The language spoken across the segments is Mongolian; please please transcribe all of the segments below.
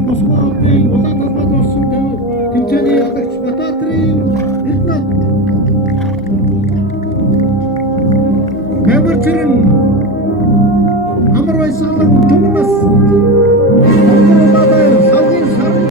Демирчин Москва хотын улаан толгойд болсон тэмцээний ялагч Батбаатарын Эрдэнэт Демирчин амар баясгалан Түмнэс Хонгоролтой савгийн сарын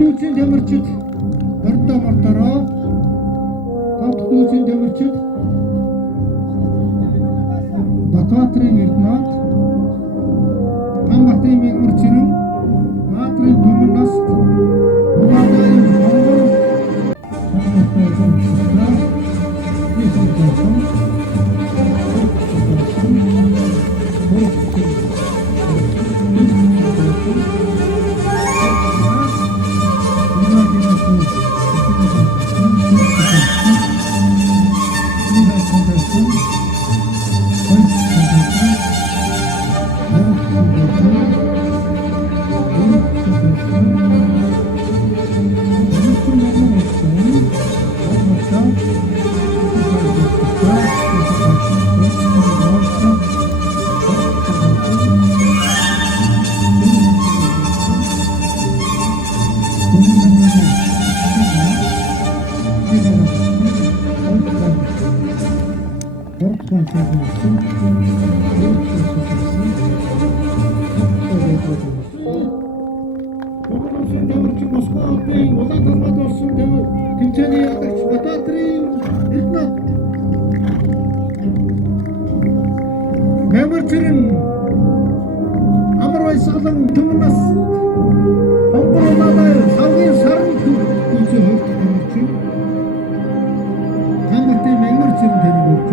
Тавтдүүцийн Демирчид ордоо мордороо Тавтдүүцийн Демирчид Батбаатарын Эрдэнэт Хамбатын Демирчин Баатрын Түмнэс Улаанбаатарын Хонгор Демирчин Москва хотын улаан толгойд болсон тэмцээний ялагч Батбаатарын Эрдэнэт Демирчин амар баясгалан Түмнэс Хонгоролтой савгийн сарын тэмцээн Демирчин Хамбатын Демирчин тэргүүрч